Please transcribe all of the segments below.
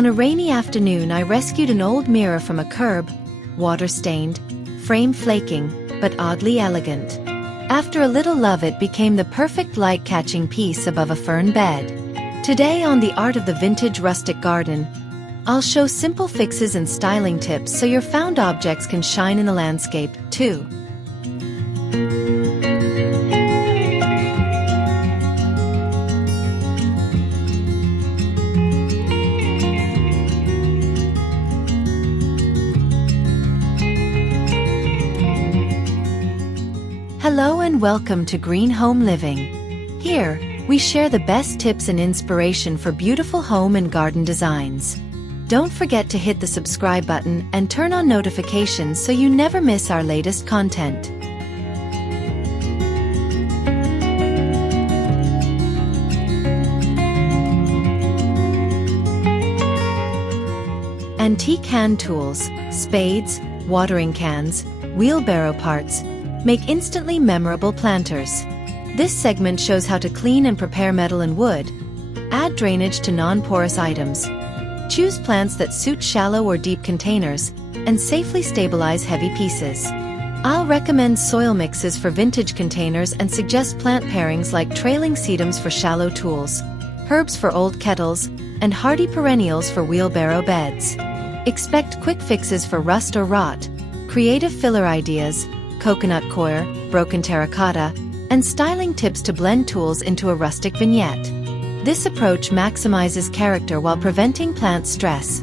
On a rainy afternoon, I rescued an old mirror from a curb, water-stained, frame flaking, but oddly elegant. After a little love, it became the perfect light-catching piece above a fern bed. Today on The Art of the Vintage Rustic Garden, I'll show simple fixes and styling tips so your found objects can shine in the landscape, too. Hello and welcome to Green Home Living. Here, we share the best tips and inspiration for beautiful home and garden designs. Don't forget to hit the subscribe button and turn on notifications so you never miss our latest content. Antique hand tools, spades, watering cans, wheelbarrow parts, make instantly memorable planters. This segment shows how to clean and prepare metal and wood, add drainage to non-porous items, choose plants that suit shallow or deep containers, and safely stabilize heavy pieces. I'll recommend soil mixes for vintage containers and suggest plant pairings like trailing sedums for shallow tools, herbs for old kettles, and hardy perennials for wheelbarrow beds. Expect quick fixes for rust or rot, creative filler ideas, coconut coir, broken terracotta, and styling tips to blend tools into a rustic vignette. This approach maximizes character while preventing plant stress.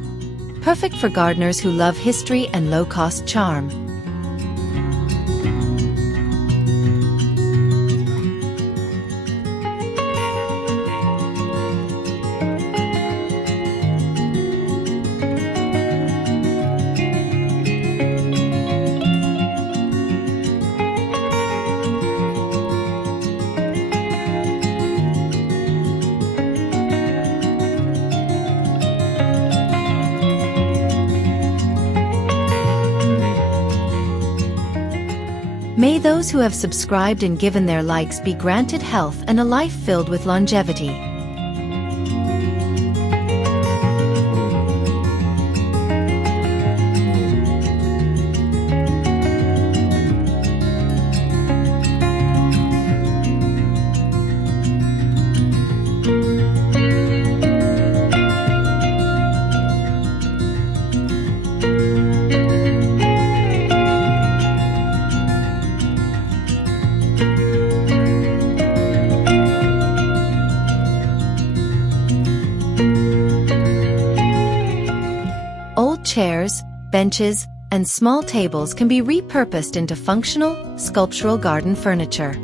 Perfect for gardeners who love history and low-cost charm. May those who have subscribed and given their likes be granted health and a life filled with longevity. Old chairs, benches, and small tables can be repurposed into functional, sculptural garden furniture.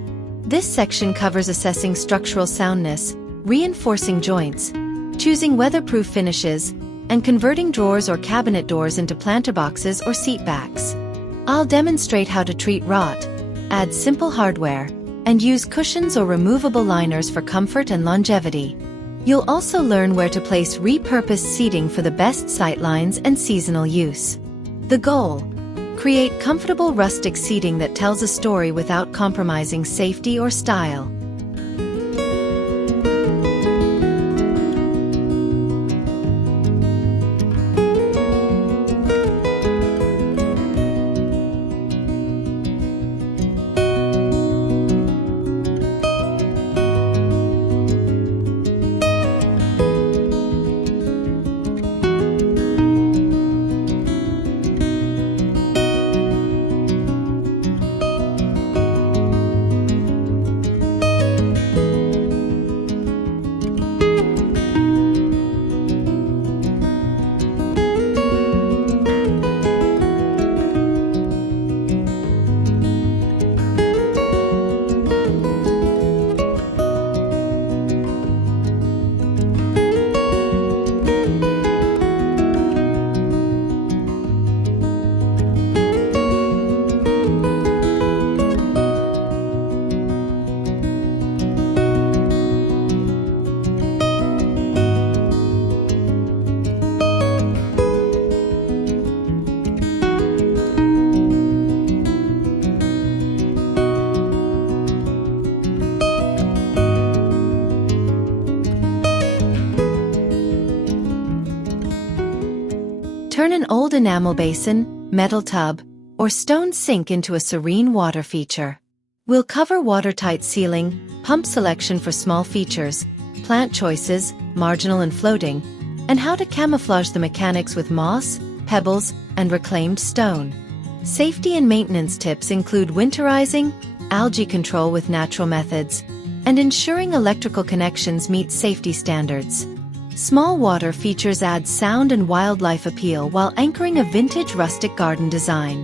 This section covers assessing structural soundness, reinforcing joints, choosing weatherproof finishes, and converting drawers or cabinet doors into planter boxes or seat backs. I'll demonstrate how to treat rot, add simple hardware, and use cushions or removable liners for comfort and longevity. You'll also learn where to place repurposed seating for the best sightlines and seasonal use. The goal: create comfortable rustic seating that tells a story without compromising safety or style. an old enamel basin, metal tub, or stone sink into a serene water feature. We'll cover watertight sealing, pump selection for small features, plant choices, marginal and floating, and how to camouflage the mechanics with moss, pebbles, and reclaimed stone. Safety and maintenance tips include winterizing, algae control with natural methods, and ensuring electrical connections meet safety standards. Small water features add sound and wildlife appeal while anchoring a vintage rustic garden design.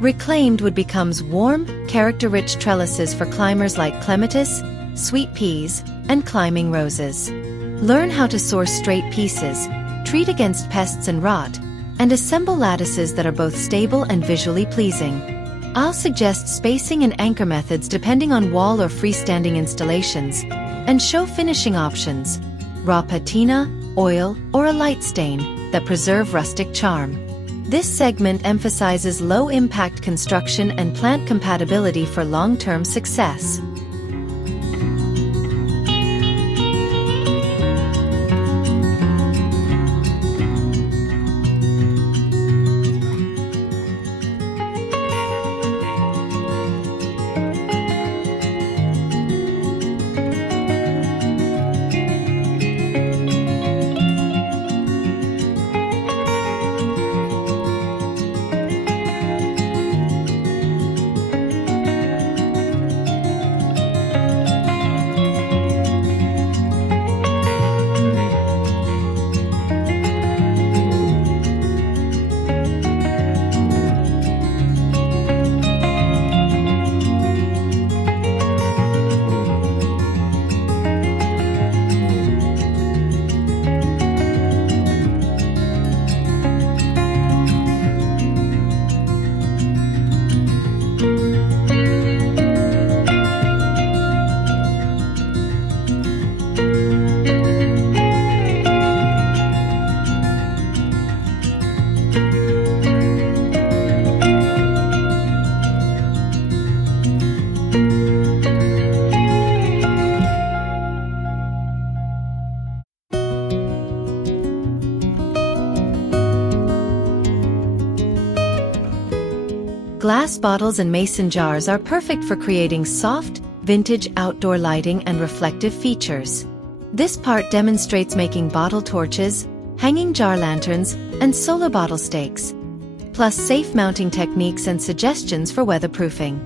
Reclaimed wood becomes warm, character-rich trellises for climbers like clematis, sweet peas, and climbing roses. Learn how to source straight pieces, treat against pests and rot, and assemble lattices that are both stable and visually pleasing. I'll suggest spacing and anchor methods depending on wall or freestanding installations, and show finishing options: raw patina, oil, or a light stain that preserve rustic charm. This segment emphasizes low-impact construction and plant compatibility for long-term success. Glass bottles and mason jars are perfect for creating soft, vintage outdoor lighting and reflective features. This part demonstrates making bottle torches, hanging jar lanterns, and solar bottle stakes, plus safe mounting techniques and suggestions for weatherproofing.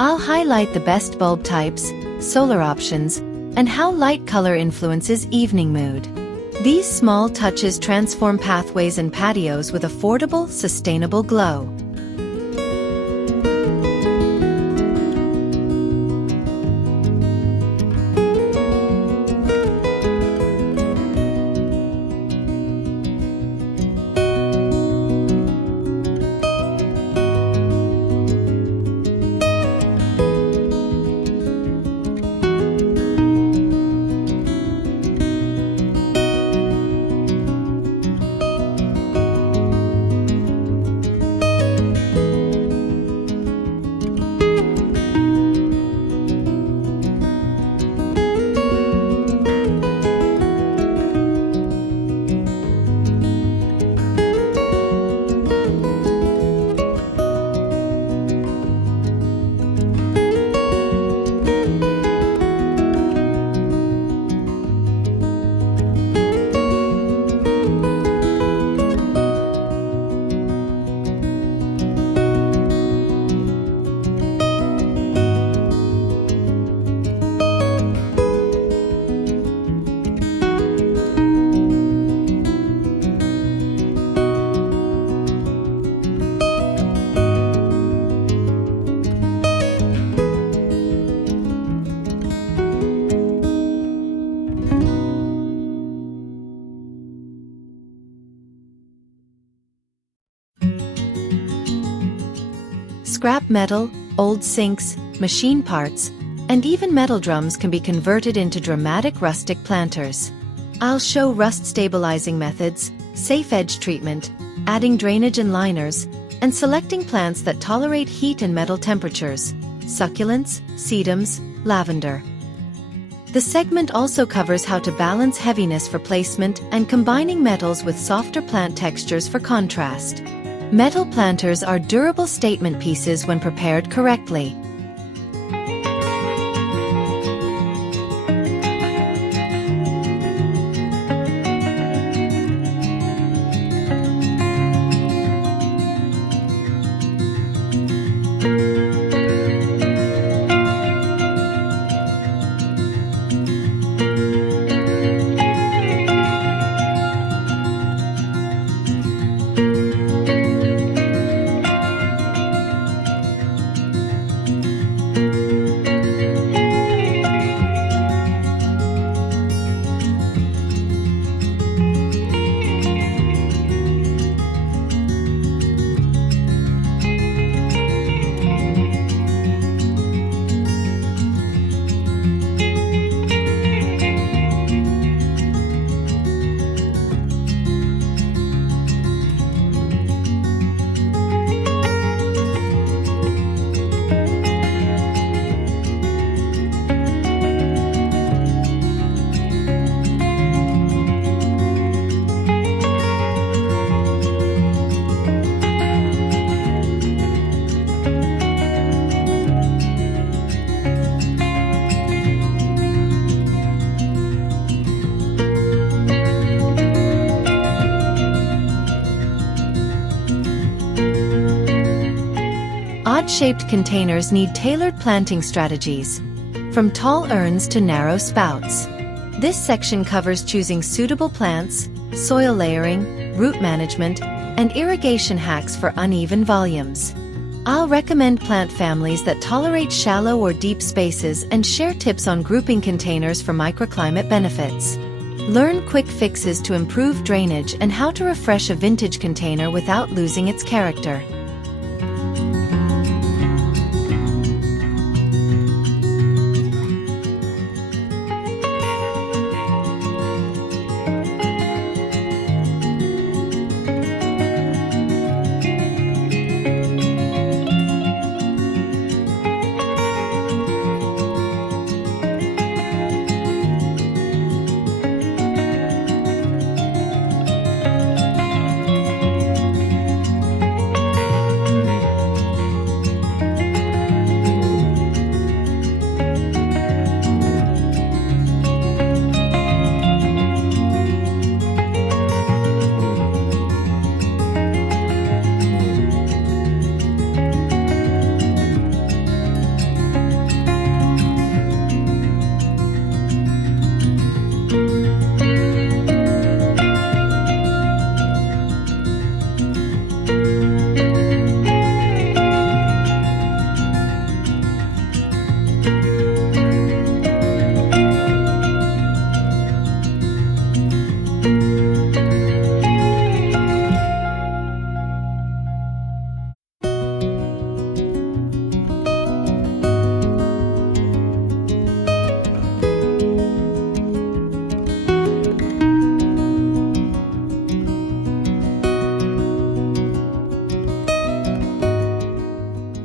I'll highlight the best bulb types, solar options, and how light color influences evening mood. These small touches transform pathways and patios with affordable, sustainable glow. Scrap metal, old sinks, machine parts, and even metal drums can be converted into dramatic rustic planters. I'll show rust stabilizing methods, safe edge treatment, adding drainage and liners, and selecting plants that tolerate heat and metal temperatures, succulents, sedums, lavender. The segment also covers how to balance heaviness for placement and combining metals with softer plant textures for contrast. Metal planters are durable statement pieces when prepared correctly. Odd-shaped containers need tailored planting strategies, from tall urns to narrow spouts. This section covers choosing suitable plants, soil layering, root management, and irrigation hacks for uneven volumes. I'll recommend plant families that tolerate shallow or deep spaces and share tips on grouping containers for microclimate benefits. Learn quick fixes to improve drainage and how to refresh a vintage container without losing its character.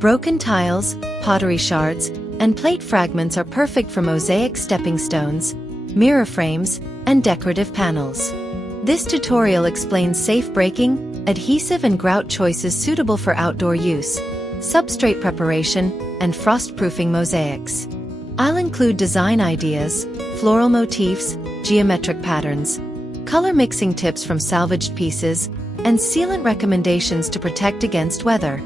Broken tiles, pottery shards, and plate fragments are perfect for mosaic stepping stones, mirror frames, and decorative panels. This tutorial explains safe breaking, adhesive and grout choices suitable for outdoor use, substrate preparation, and frost-proofing mosaics. I'll include design ideas, floral motifs, geometric patterns, color mixing tips from salvaged pieces, and sealant recommendations to protect against weather.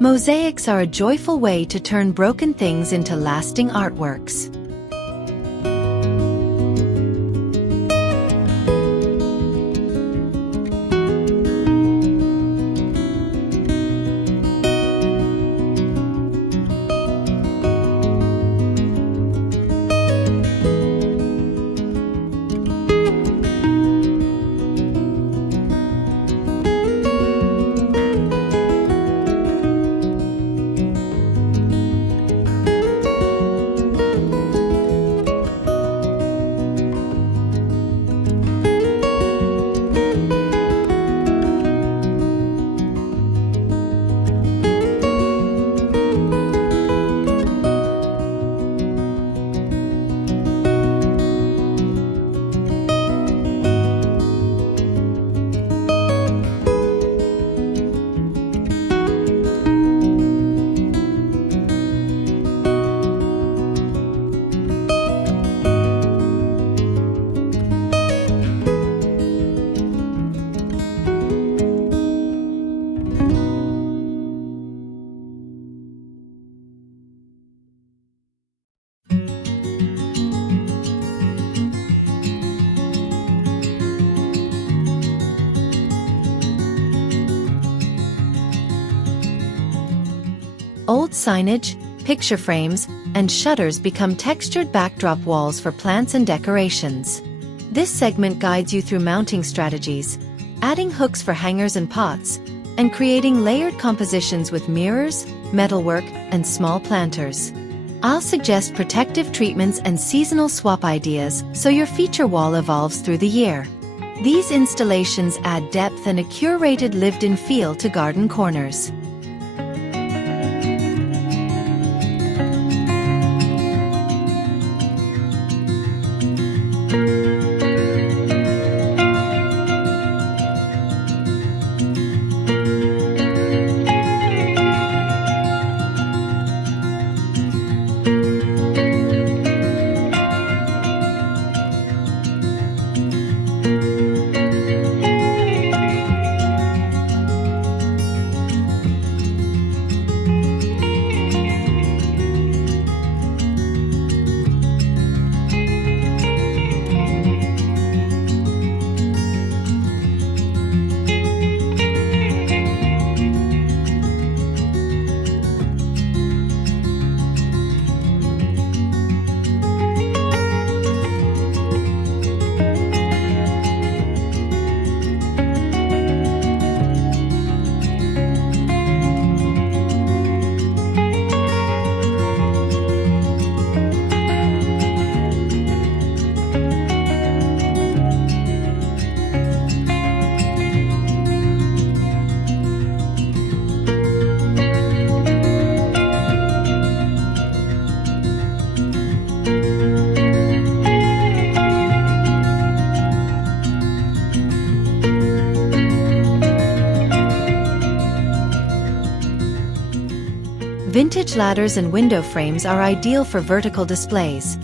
Mosaics are a joyful way to turn broken things into lasting artworks. Old signage, picture frames, and shutters become textured backdrop walls for plants and decorations. This segment guides you through mounting strategies, adding hooks for hangers and pots, and creating layered compositions with mirrors, metalwork, and small planters. I'll suggest protective treatments and seasonal swap ideas so your feature wall evolves through the year. These installations add depth and a curated lived-in feel to garden corners. Vintage ladders and window frames are ideal for vertical displays,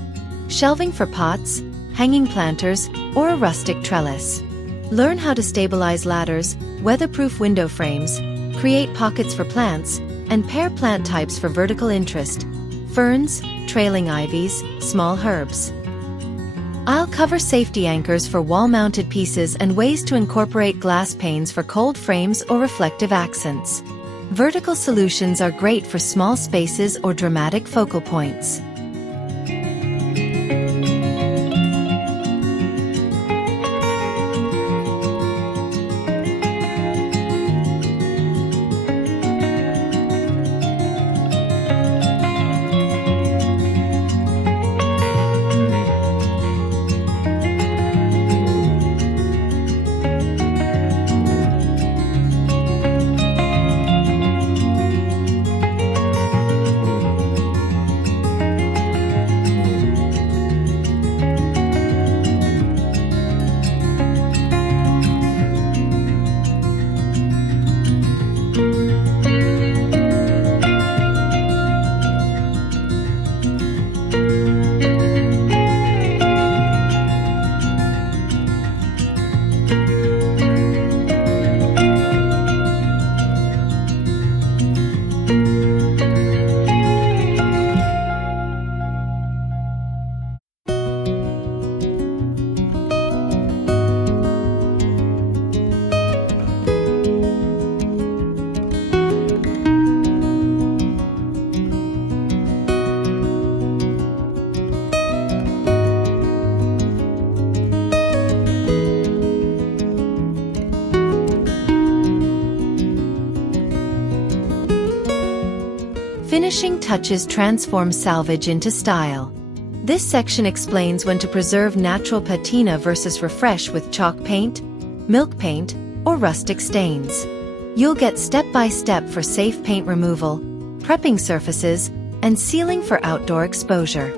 shelving for pots, hanging planters, or a rustic trellis. Learn how to stabilize ladders, weatherproof window frames, create pockets for plants, and pair plant types for vertical interest: ferns, trailing ivies, small herbs. I'll cover safety anchors for wall-mounted pieces and ways to incorporate glass panes for cold frames or reflective accents. Vertical solutions are great for small spaces or dramatic focal points. Finishing touches transform salvage into style. This section explains when to preserve natural patina versus refresh with chalk paint, milk paint, or rustic stains. You'll get step-by-step for safe paint removal, prepping surfaces, and sealing for outdoor exposure.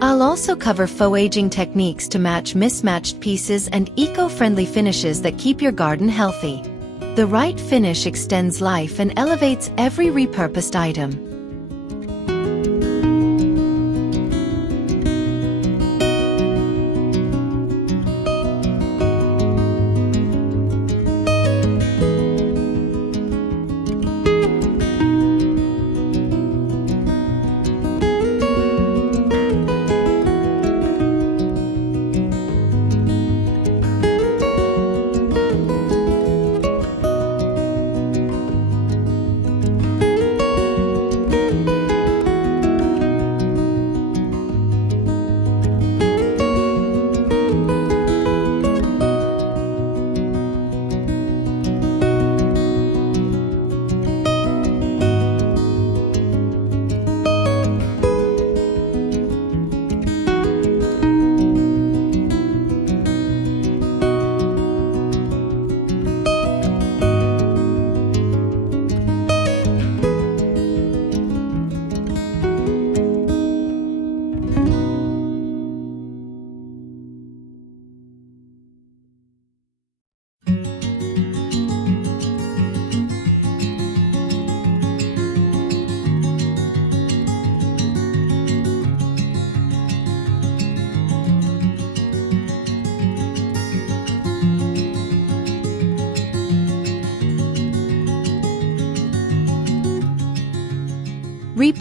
I'll also cover faux aging techniques to match mismatched pieces and eco-friendly finishes that keep your garden healthy. The right finish extends life and elevates every repurposed item.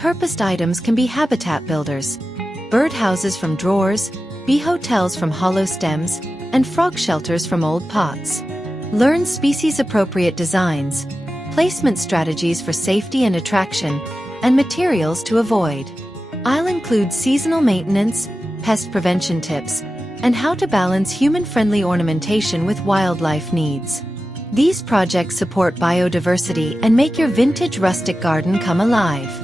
Repurposed items can be habitat builders. Birdhouses from drawers, bee hotels from hollow stems, and frog shelters from old pots. Learn species-appropriate designs, placement strategies for safety and attraction, and materials to avoid. I'll include seasonal maintenance, pest prevention tips, and how to balance human-friendly ornamentation with wildlife needs. These projects support biodiversity and make your vintage rustic garden come alive.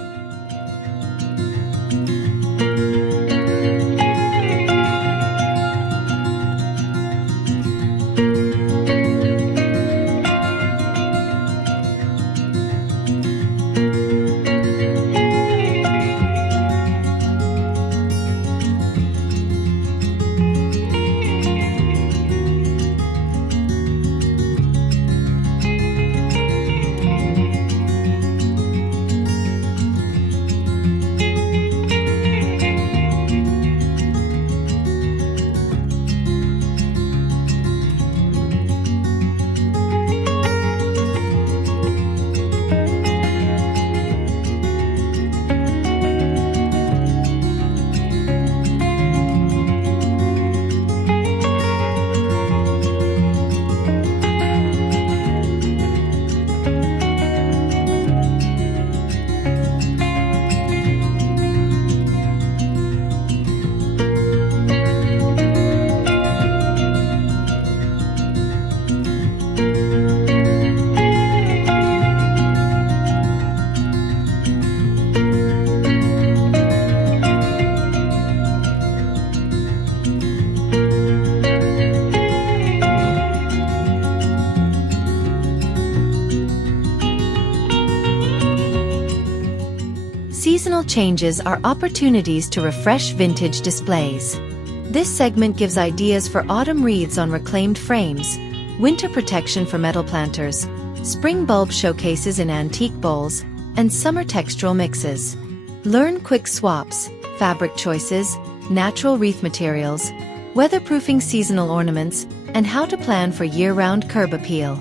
Seasonal changes are opportunities to refresh vintage displays. This segment gives ideas for autumn wreaths on reclaimed frames, winter protection for metal planters, spring bulb showcases in antique bowls, and summer textural mixes. Learn quick swaps, fabric choices, natural wreath materials, weatherproofing seasonal ornaments, and how to plan for year-round curb appeal.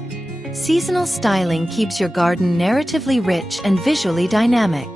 Seasonal styling keeps your garden narratively rich and visually dynamic.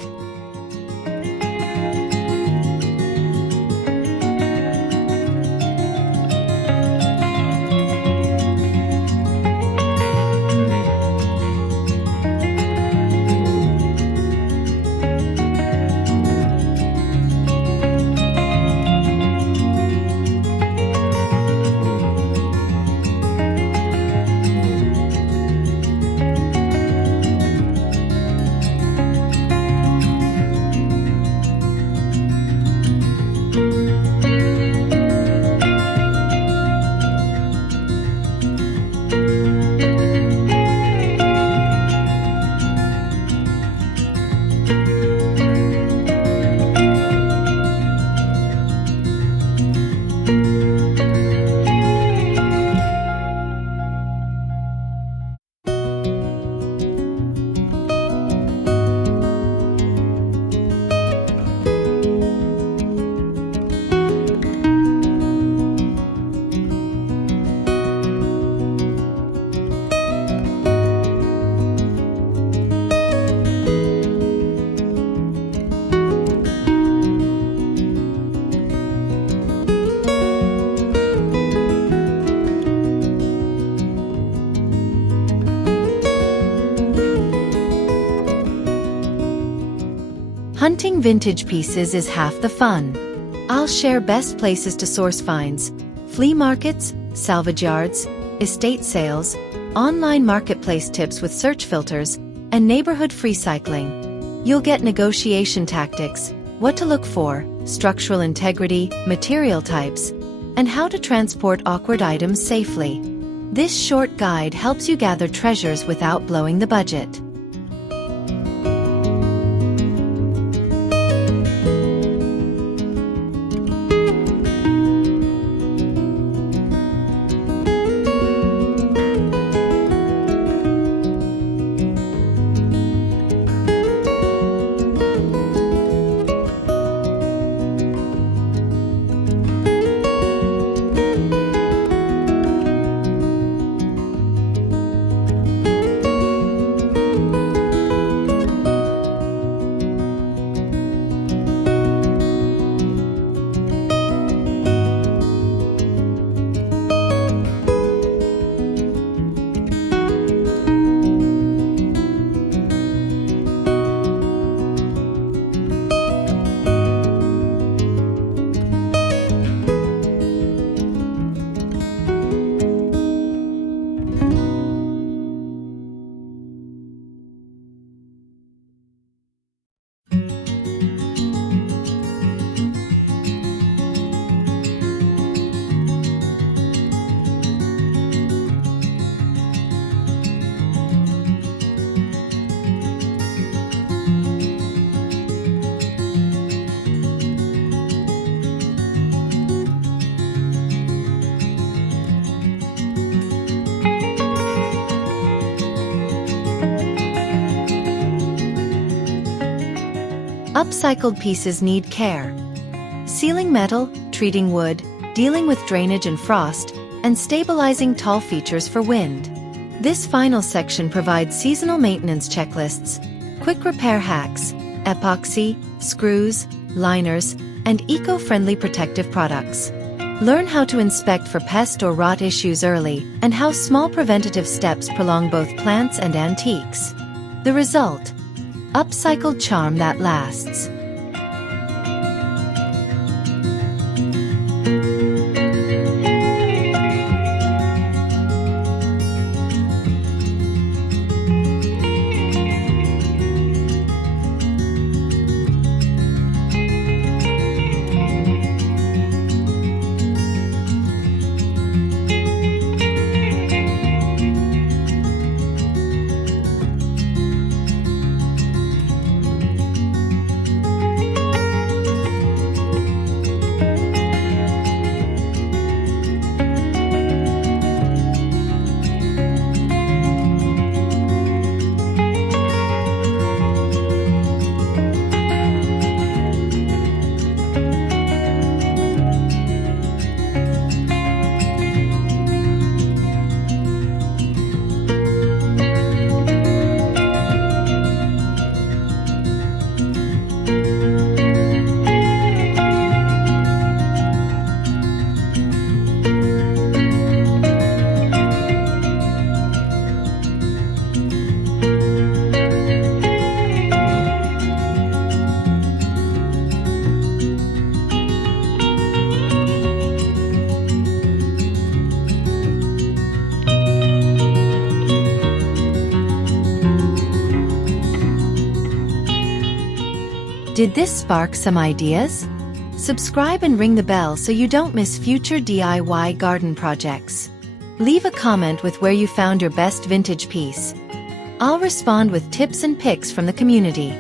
Hunting vintage pieces is half the fun. I'll share best places to source finds, flea markets, salvage yards, estate sales, online marketplace tips with search filters, and neighborhood free cycling. You'll get negotiation tactics, what to look for, structural integrity, material types, and how to transport awkward items safely. This short guide helps you gather treasures without blowing the budget. Upcycled pieces need care. Sealing metal, treating wood, dealing with drainage and frost, and stabilizing tall features for wind. This final section provides seasonal maintenance checklists, quick repair hacks, epoxy, screws, liners, and eco-friendly protective products. Learn how to inspect for pest or rot issues early, and how small preventative steps prolong both plants and antiques. The result: upcycled charm that lasts. Did this spark some ideas? Subscribe and ring the bell so you don't miss future DIY garden projects. Leave a comment with where you found your best vintage piece. I'll respond with tips and pics from the community.